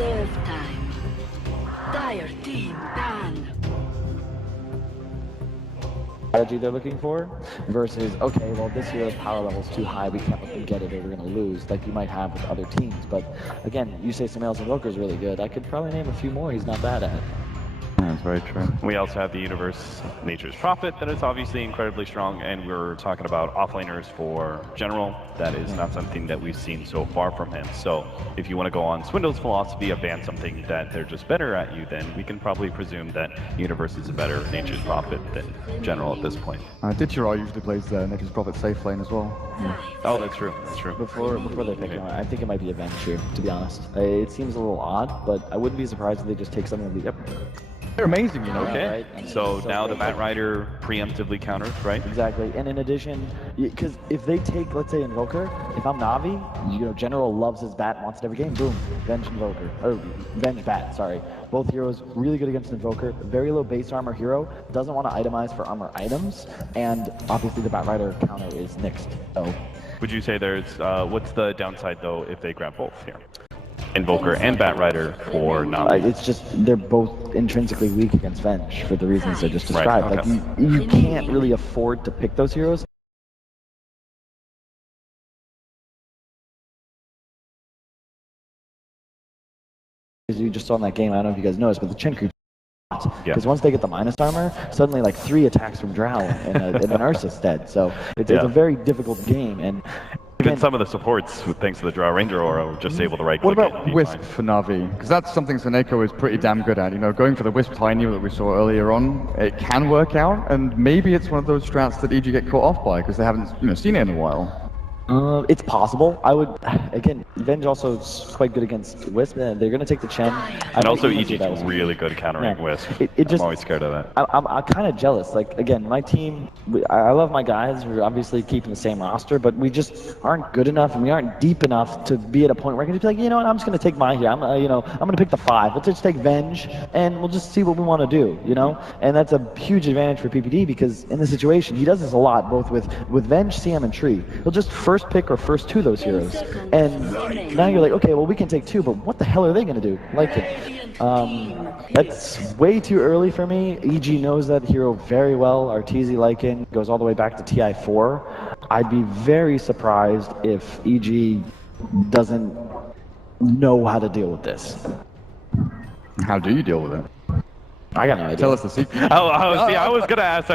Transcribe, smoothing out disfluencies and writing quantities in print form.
Serve time. Dire team ban. Strategy they're looking for versus, okay, well, this hero's power level's too high, we can't let them get it or we're going to lose, like you might have with other teams. But again, you say Samael's Invoker's really good. I could probably name a few more he's not bad at. That's very true. We also have the Universe Nature's Prophet that is obviously incredibly strong, and we're talking about offlaners for General. That is not something that we've seen so far from him. So if you want to go on Swindle's philosophy of ban something that they're just better at you, then we can probably presume that Universe is a better Nature's Prophet than General at this point. Ditchura usually plays Nature's Prophet safe lane as well. Oh, that's true. That's true. Before they pick him, I think it might be Avenge here, to be honest. It seems a little odd, but I wouldn't be surprised if they just take something of the... Yep. They're amazing, you know. Okay, right? so now the Bat Rider preemptively counters, right? Exactly, and in addition, because if they take, let's say, Invoker, if I'm Navi, you know, General loves his Bat, wants it every game, boom, Venge Invoker, or Venge Bat, sorry. Both heroes really good against Invoker, very low base armor hero, doesn't want to itemize for armor items, and obviously the Bat Rider counter is nixed, so. Would you say there's, what's the downside though if they grab both here? Invoker and Bat Rider for Navi. It's just, they're both intrinsically weak against Venge for the reasons I just described. Right, okay. Like, you can't really afford to pick those heroes. As you just saw in that game, I don't know if you guys noticed, but the Chen creep, because once they get the minus armor, suddenly like 3 attacks from Drow and an Ursa's dead. So it's a very difficult game. And even some of the supports, thanks to the Drow Ranger aura, were just able to right-click. What about Wisp for Navi? Because that's something Seneko is pretty damn good at. You know, going for the Wisp Tiny that we saw earlier on, it can work out, and maybe it's one of those strats that EG get caught off by because they haven't, you know, seen it in a while. It's possible. I would, again, Venge also is quite good against Wisp. They're going to take the Chen. And also EG's really good countering Wisp. I'm always scared of that. I'm kind of jealous. Like, again, my team, I love my guys. We're obviously keeping the same roster, but we just aren't good enough and we aren't deep enough to be at a point where I can just be like, you know what, I'm just going to take mine here. I'm going to pick the 5. Let's just take Venge and we'll just see what we want to do, you know? And that's a huge advantage for PPD because in this situation, he does this a lot, both with Venge, CM, and Tree. He'll just first pick or first 2 of those heroes. And now you're like, okay, well, we can take 2, but what the hell are they going to do? Like it. That's way too early for me. EG knows that hero very well. Arteezy Lycan goes all the way back to TI4. I'd be very surprised if EG doesn't know how to deal with this. How do you deal with it? I got no idea. Tell us the secret. I was going to ask that